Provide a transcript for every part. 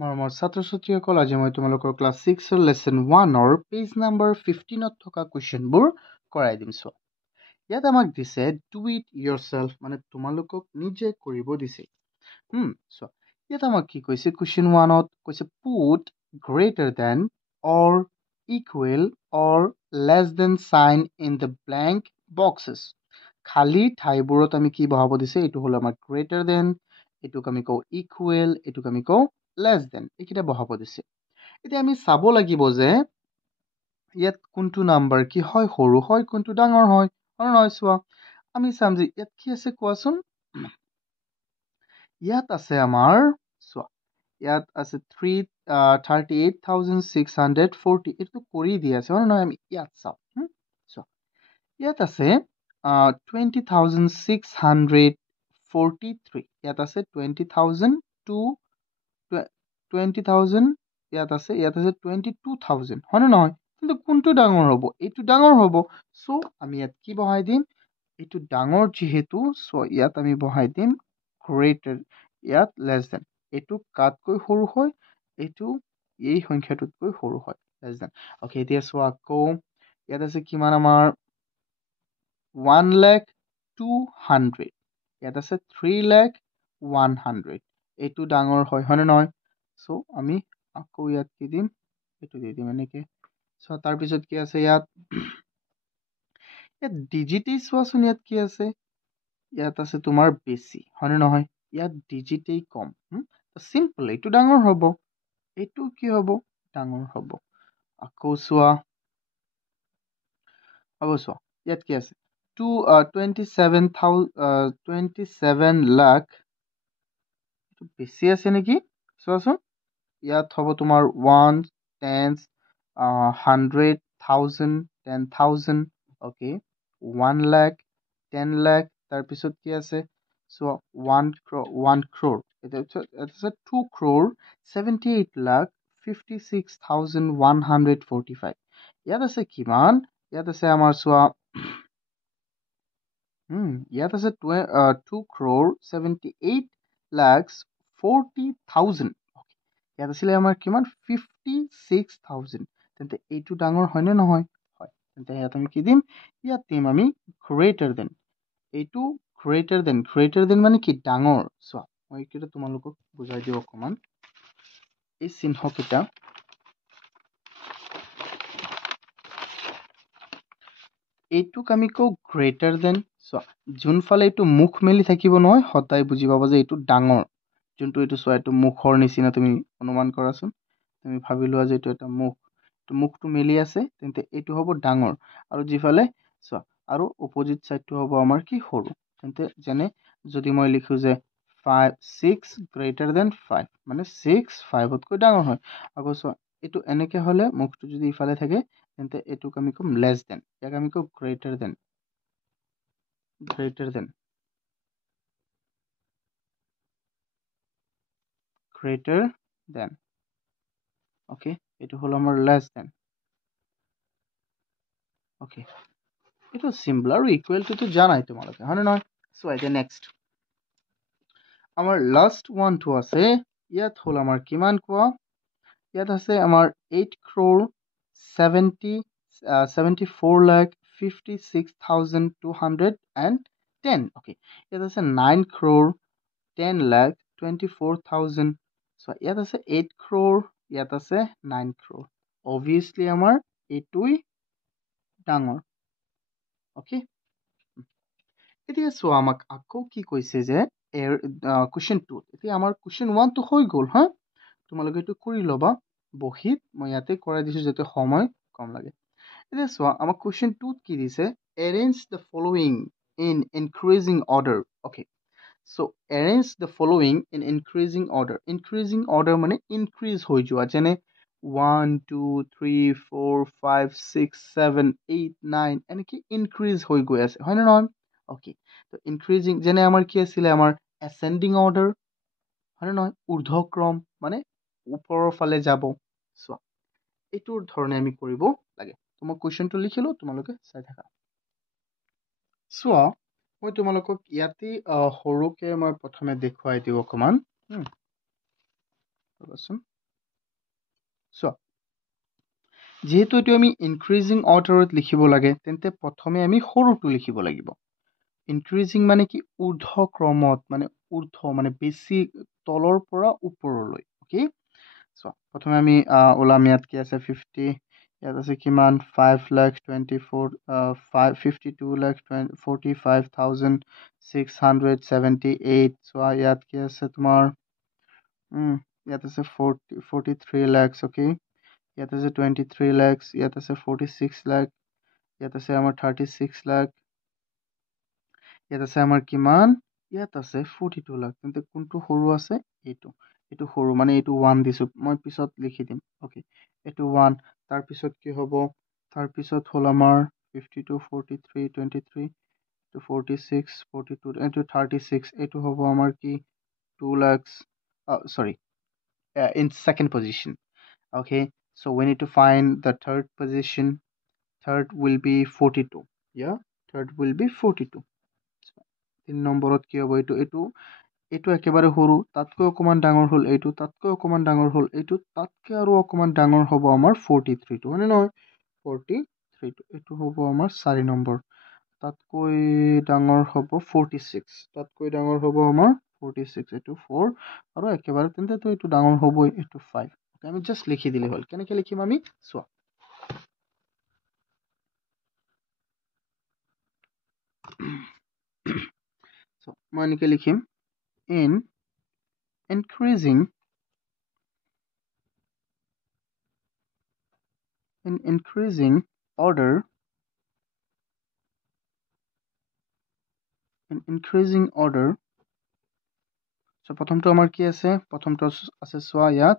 মৰমৰ ছাত্ৰ ছাত্ৰীসকল, আজি মই তোমালোকৰ ক্লাছ 6 লেসন 1 পেজ নাম্বাৰ 15 থকা কুৱেশ্যনবোৰ কৰাই দিম। চোৱা, ইয়াত আমাক দিছে ডু ইট ইয়ৰছেল্ফ, মানে তোমালোকক নিজে কৰিব দিছে। চোৱা, ইয়াত আমাক কি কৈছে, কুৱেশ্যন 1ত কৈছে put greater than or equal or less than sign in the blank boxes. খালী ঠাইবোৰত আমি কি বহাব দিছে, এইটো হ'ল আমাৰ গ্ৰেটাৰ দেন, এইটোক আমি কওঁ ইকুৱেল, এইটোক আমি কওঁ লেছ দেন, এইকেইটা বহাব দিছে। এতিয়া আমি চাব লাগিব যে ইয়াত কোনটো নাম্বাৰ কি হয়, সৰু হয়, কোনটো ডাঙৰ হয়, নহয়। চোৱা, আমি চাম যে ইয়াত কি আছে কোৱাচোন। ইয়াত আছে আমাৰ, চোৱা, ইয়াত আছে 38,640, এইটো কৰি দি আছে, নহয়। আমি ইয়াত চাওঁ, চোৱা, ইয়াত আছে 20,643, ইয়াত আছে 20,000, ইয়াত আছে 22,000, হয় নে নহয়? কিন্তু কোনটো ডাঙৰ হ'ব? এইটো ডাঙৰ হ'ব। চ' আমি ইয়াত কি বহাই দিম, এইটো ডাঙৰ যিহেতু, চ' ইয়াত আমি বহাই দিম গ্ৰেটাৰ, ইয়াত লেছ দেন, এইটো কাতকৈ সৰু হয়, এইটো এই সংখ্যাটোতকৈ সৰু হয়, লেছ দেন। অ'কে, এতিয়া চোৱা, আকৌ ইয়াত আছে কিমান আমাৰ 1,02,100, ইয়াত আছে 3,01,100, এইটো ডাঙৰ হয়, হয়নে নহয়? চ' আমি আকৌ ইয়াত কি দিম, এইটো দি দিম এনেকে। চ' তাৰপিছত কি আছে ইয়াত ডিজিটেই চোৱাচোন, ইয়াত কি আছে, ইয়াত আছে তোমাৰ বেছি, হয়নে নহয়? ইয়াত ডিজিটেই কম, চিম্পল, এইটো ডাঙৰ হ'ব, এইটো কি হ'ব, ডাঙৰ হ'ব। আকৌ চোৱা, ইয়াত কি আছে 27 লাখ, বেছি আছে নেকি, চোৱাচোন। ইয়াত হ'ব তোমাৰ 1, 10, 100, 1000, 10,000, অ'কে, 1 লাখ, 10 লাখ, তাৰপিছত কি আছে চোৱা 1 crore, তাৰপিছত 2 crore 78,56,145, ইয়াত আছে কিমান, ইয়াত আছে আমাৰ চোৱা, ইয়াত আছে 2 crore 78,40,000, ইয়াত আছিলে আমাৰ কিমান 56,000, তেন্তে এইটো ডাঙৰ হয়নে নহয়? হয়, তেন্তে ইয়াত আমি কি দিম, ইয়াত দিম আমি গ্ৰেটাৰ দেন, এইটো গ্ৰেটাৰ দেন মানে কি, ডাঙৰ। চোৱা, মই এইকেইটা তোমালোকক বুজাই দিওঁ অকণমান, এই চিহ্নকেইটা, এইটোক আমি কওঁ গ্ৰেটাৰ দেন। চোৱা, যোনফালে এইটো মুখ মেলি থাকিব নহয়, সদায় বুজি পাবা যে এইটো ডাঙৰ। যোনটো এইটো চোৱা, এইটো মুখৰ নিচিনা তুমি অনুমান কৰাচোন, তুমি ভাবি লোৱা যে এইটো এটা মুখ, মুখটো মেলি আছে, তেন্তে এইটো হ'ব ডাঙৰ। আৰু যিফালে চোৱা, আৰু অপজিট চাইডটো হ'ব আমাৰ কি, সৰু। তেন্তে যেনে যদি মই লিখো যে 6 গ্ৰেটাৰ দেন 5, মানে 6 5তকৈ ডাঙৰ হয়। আকৌ চোৱা, এইটো এনেকে হ'লে মুখটো যদি ইফালে থাকে, তেন্তে এইটোক আমি ক'ম লেছ দেন, ইয়াক আমি কওঁ গ্ৰেটাৰ দেন, অ'কে, এইটো হ'ল আমাৰ লেছ দেন। অ'কে, এইটো চিম্পল, আৰু ইকুৱেলটোতো জানাই তোমালোকে, হয়নে নহয়? চোৱা, এতিয়া নেক্সট আমাৰ লাষ্ট ওৱানটো আছে, ইয়াত হ'ল আমাৰ কিমান কোৱা, ইয়াত আছে আমাৰ 8 crore 74,56,210, অ'কে, ইয়াত আছে 9 crore 10,24,000, চ' ইয়াত আছে 8 crore, ইয়াত আছে 9 crore, অবভিয়াছলি আমাৰ এইটোই ডাঙৰ। অ'কে, এতিয়া চোৱা, আমাক আকৌ কি কৈছে যে কুৱেশ্যন 2, এতিয়া আমাৰ কুৱেশ্যন 1টো হৈ গ'ল, হা, তোমালোকে এইটো কৰি ল'বা বহীত, মই ইয়াতে কৰাই দিছোঁ যাতে সময় কম লাগে। এতিয়া চোৱা, আমাক কুৱেশ্যন 2ত কি দিছে, arrange the following in increasing order. Okay, so' arrange the following in increasing order মানে ইনক্ৰিজ হৈ যোৱা, যেনে 1 2 3 4 5 6 7 8 9, এনেকৈ ইনক্ৰিজ হৈ গৈ আছে, হয়নে নহয়? অ'কে, তো ইনক্ৰিজিং, যেনে আমাৰ কি আছিলে, আমাৰ এচেণ্ডিং অৰ্ডাৰ, হয়নে নহয়? ঊৰ্ধ্বক্ৰম মানে ওপৰৰ ফালে যাব। চোৱা, এইটোৰ ধৰণে আমি কৰিব লাগে। তো মই কুৱেশ্যনটো লিখিলোঁ, তোমালোকে চাই থাকা। চোৱা, মই তোমালোকক ইয়াতে সৰুকে মই প্ৰথমে দেখুৱাই দিওঁ অকণমান। ৰ'বাচোন চোৱা যেহেতু এইটো আমি ইনক্ৰিজিং অৰ্ডাৰত লিখিব লাগে তেন্তে প্ৰথমে আমি সৰুটো লিখিব লাগিব ইনক্ৰিজিং মানে কি ঊৰ্ধ্ব ক্ৰমত মানে ঊৰ্ধ্ব মানে বেছি তলৰ পৰা ওপৰলৈ অ'কে চোৱা প্ৰথমে আমি ওলাম ইয়াত কি আছে 50 ইয়াত আছে কিমান 5,52,45,678 চোৱা ইয়াত কি আছে তোমাৰ ইয়াত আছে 43 lakhs অ'কে ইয়াত আছে 23 lakhs ইয়াত আছে 46 lakh ইয়াত আছে আমাৰ 36 lakh ইয়াত আছে আমাৰ কিমান ইয়াত আছে 42 লাখ তেন্তে কোনটো সৰু আছে এইটো সৰু মানে এইটো 1 দিছো মই পিছত লিখি দিম ওকে এইটো 1 তাৰ পিছত কি হ'ব তাৰ পিছত হ'ল আমাৰ 52 43 23 to 46 42 into 36 এইটো হ'ব আমাৰ কি 2 lakhs sorry in second position okay so we need to find the third position third will be 42 yeah third will be 42 তিন নম্বৰত কি হ'ব এইটো একেবাৰে সৰু তাতকৈ অকমান ডাঙৰ হ'ল এইটো তাতকৈ অকমান ডাঙৰ হ'ল এইটো তাতকৈ আৰু অকমান ডাঙৰ হ'ব আমাৰ 43 টো মানে নহয় 43 টো এইটো হ'ব আমাৰ 4 নম্বৰ তাতকৈ ডাঙৰ হ'ব 46 তাতকৈ ডাঙৰ হ'ব আমাৰ 46 এইটো 4 আৰু একেবাৰে তেন্তে এইটো ডাঙৰ হ'বই এইটো 5 আমি জাষ্ট লিখি দিলে হ'ল কেনেকৈ লিখিম আমি চোৱা so মই এনেকৈ লিখিম in increasing order so প্ৰথমটো আমাৰ কি আছে প্ৰথমটো আছে চোৱা ইয়াত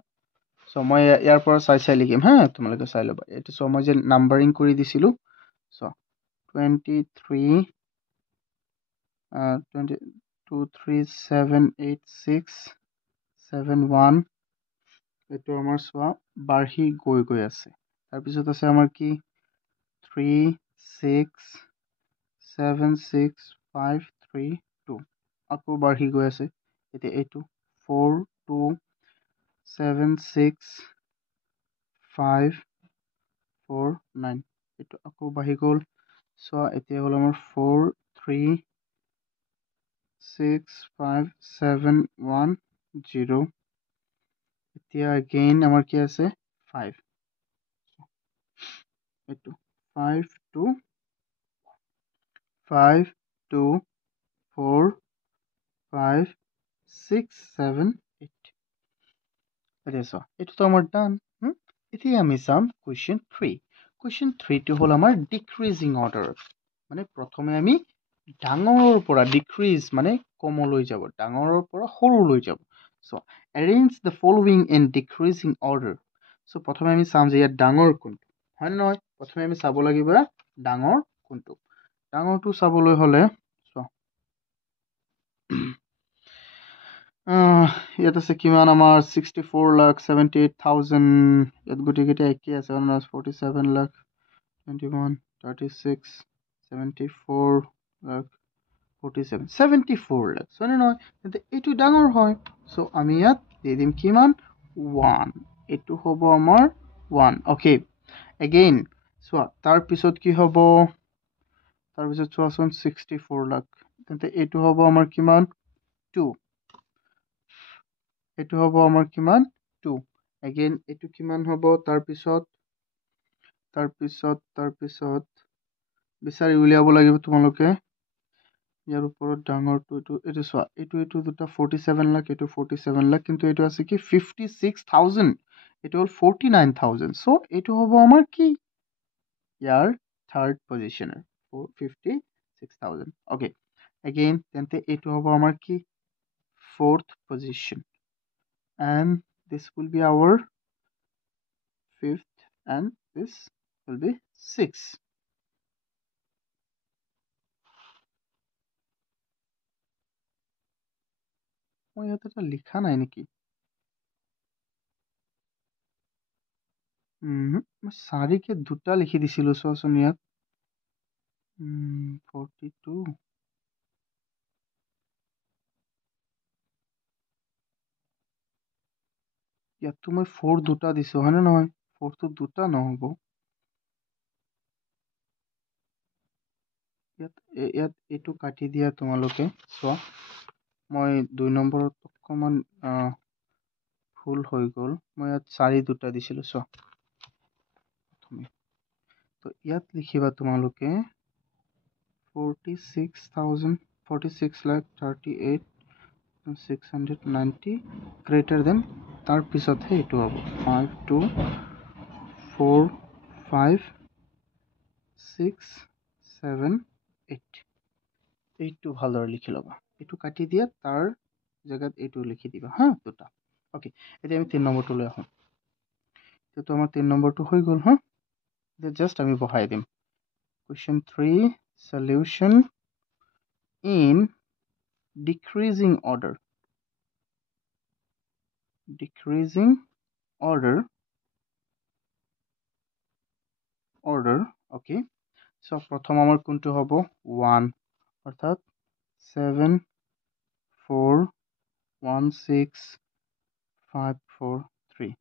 so মই ইয়াৰ পৰা চাই লিখিম হা তোমালোকে চাই ল'বা এইটো so মই যে নাম্বাৰিং কৰি দিছিলো so 23 2378671 এইটো আমাৰ চোৱা বাঢ়ি গৈ আছে তাৰপিছত আছে আমাৰ কি 3676532 আকৌ বাঢ়ি গৈ আছে এতিয়া এইটো 4276549 এইটো আকৌ বাঢ়ি গ'ল চোৱা এতিয়া হ'ল আমাৰ 4365710 এতিয়া again আমাৰ কি আছে 5 এইটো 525245678 এতিয়া চোৱা এইটোতো আমাৰ ডান এতিয়া আমি চাম কুৱেশ্যন 3 টো হ'ল আমাৰ ডিক্ৰিজিং অৰ্ডাৰত মানে প্ৰথমে আমি ডাঙৰৰ পৰা ডিক্ৰিজ মানে কমলৈ যাব ডাঙৰৰ পৰা সৰুলৈ যাব so arrange the following in decreasing order so প্ৰথমে আমি চাম যে ইয়াত ডাঙৰ কোনটো হয় নহয় প্ৰথমে আমি চাব লাগিব ডাঙৰ কোনটো ডাঙৰটো চাবলৈ হলে so ইয়াত আছে কিমান আমাৰ 64,78,000 ইয়াত গোটেইকেইটা একেই আছে 47,21 36 74 লাখ 47 74 লাখ হয়নে নহয় তেন্তে এইটো ডাঙৰ হয় চ' আমি ইয়াত দি দিম কিমান 1 এইটো হ'ব আমাৰ 1 অ'কে এগেইন চোৱা তাৰপিছত কি হ'ব তাৰপিছত চোৱাচোন 64 লাখ তেন্তে এইটো হ'ব আমাৰ কিমান 2 এইটো হ'ব আমাৰ কিমান 2 এগেইন এইটো কিমান হ'ব তাৰপিছত বিচাৰি উলিয়াব লাগিব তোমালোকে ইয়াৰ ওপৰত ডাঙৰটো এইটো চোৱা এইটো দুটা 47 লাখ এইটো 47 লাখ কিন্তু এইটো আছে কি 56,000 এইটো হ'ল 49,000 চ' এইটো হ'ব আমাৰ কি ইয়াৰ থাৰ্ড পজিশ্যনৰ 56,000 অ'কে এগেইন তেন্তে এইটো হ'ব আমাৰ কি fourth position and this will be our fifth and this will be sixth মই ইয়াত এটা লিখা নাই নেকি মই 4কে দুটা লিখি দিছিলো চোৱাচোন ইয়াত 42 ইয়াতো মই 4 দুটা দিছো হয়নে নহয় 4 তো দুটা নহব ইয়াত এইটো কাটি দিয়া তোমালোকে চোৱা মই 2 নম্বৰত অকমান ভুল হৈ গ'ল মই ইয়াত 4 দুটা দিছিলো চোৱা তো ইয়াত লিখিবা তোমালোকে 46,38,690 greater than তাৰ পিছতহে এইটো হ'ব 5 2 4 5 6 7 8 এইটো ভালদৰে লিখি ল'বা এইটো কাটি দিয়া তাৰ জায়গাত এইটো লিখি দিবা হা দুটা ওকে এতিয়া আমি 3 নম্বৰটো লৈ আহোঁ তো আমাৰ 3 নম্বৰটো হৈ গ'ল হা জাস্ট আমি বহাই দিম question 3 solution in decreasing order okay so প্ৰথম আমাৰ কোনটো হ'ব 1 অৰ্থাৎ 7 4 1 6 5 4 3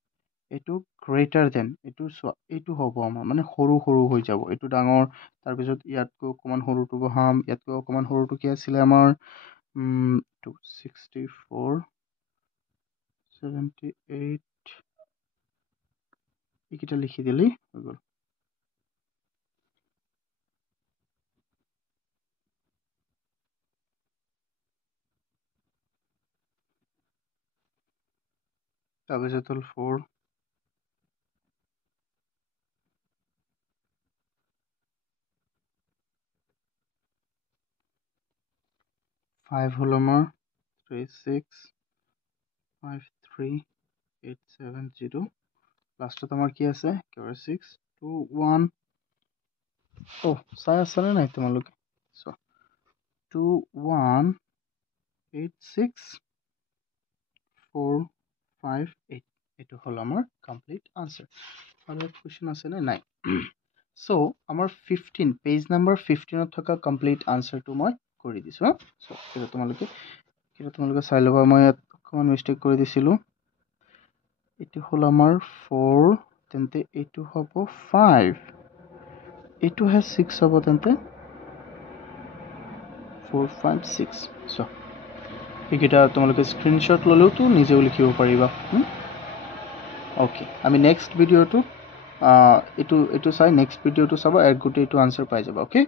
এইটো greater than এইটো হ'ব আমাৰ মানে সৰু সৰু হৈ যাব এইটো ডাঙৰ তাৰ পিছত ইয়াতকৈ অকমান সৰুটো বহাম ইয়াতকৈ অকমান সৰুটো কি আছিল আমাৰ 64 78 এইকেইটা লিখি দিলেই হৈ গ'ল তাৰপিছত হ'ল 4 5 হ'ল আমাৰ 3 6 5 3 8 7 0 লাষ্টত আমাৰ কি আছে 6 2 1 চাই আছানে নাই তোমালোকে 2 1 8 6 4 5 8 এইটো হ'ল আমাৰ কমপ্লিট আনসাৰ আৰু কোৱেশ্চন আছে নে নাই সো আমাৰ 15 পেজ নাম্বাৰ 15 থকা কমপ্লিট আনসাৰটো মই কৰি দিছো সো এটা তোমালোকে চাই ল'বা মই ইয়াত অকমান মিস্টেক কৰি দিছিলো এইটো হ'ল আমাৰ 4 তেন্তে এইটো হ'ব 5 এইটো হে 6 হ'ব তেন্তে 4 5 6 সো এইকেইটা তোমালোকে স্ক্ৰীনশ্বট ল'লেওতো নিজেও লিখিব পাৰিবা ওকে আমি নেক্সট ভিডিঅ'টো এইটো চাই নেক্সট ভিডিঅ'টো চাবা এক গোটেইটো আনসাৰ পাই যাবা ওকে